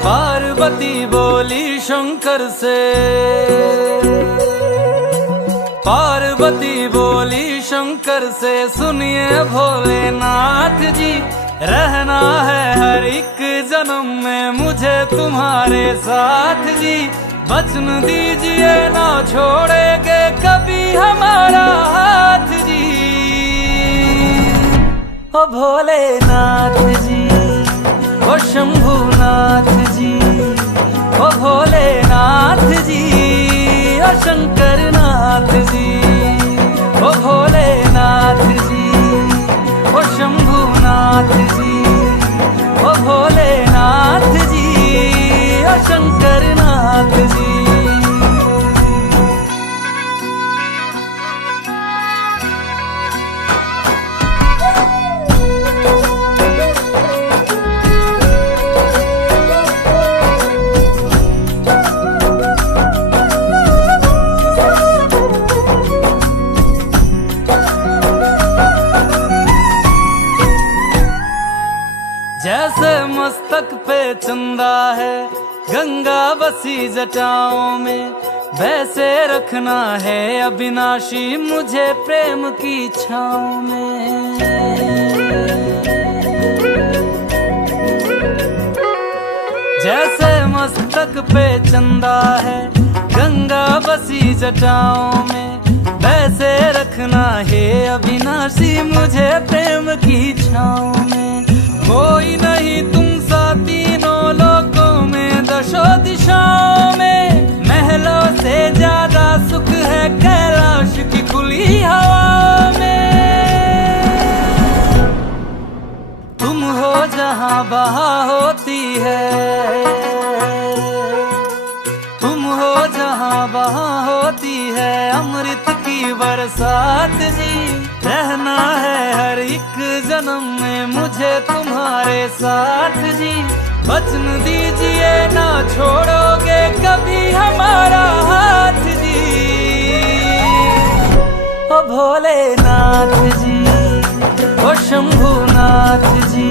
पार्वती बोली शंकर से, पार्वती बोली शंकर से, सुनिए भोलेनाथ जी, रहना है हर एक जन्म में मुझे तुम्हारे साथ जी। वचन दीजिए ना छोड़ेंगे कभी हमारा हाथ जी। ओ भोलेनाथ जी, ओ शंभुनाथ जी, ओ भोलेनाथ जी, ओ शंकरनाथ जी, ओ भोलेनाथ जी, ओ शंभुनाथ जी, ओ भोलेनाथ जी, ओ शंकरनाथ जी। जैसे मस्तक पे चंदा है गंगा बसी जटाओं में, वैसे रखना है अविनाशी मुझे प्रेम की छाँव में। जैसे मस्तक पे चंदा है गंगा बसी जटाओं में, वैसे रखना है अविनाशी मुझे प्रेम की छाँव में। कोई नहीं तुम सा तीनों लोकों में, दशों दिशाओं में, महलों से ज्यादा सुख है कैलाश की खुली हवा में। तुम हो जहां बहां होती है, तुम हो जहां बहां होती है अमृत की बरसात जी। रहना है हर एक जन्म में मुझे तुम्हारे साथ जी। वचन दीजिए ना छोड़ोगे कभी हमारा हाथ जी। ओ भोलेनाथ जी, ओ शंभुनाथ जी,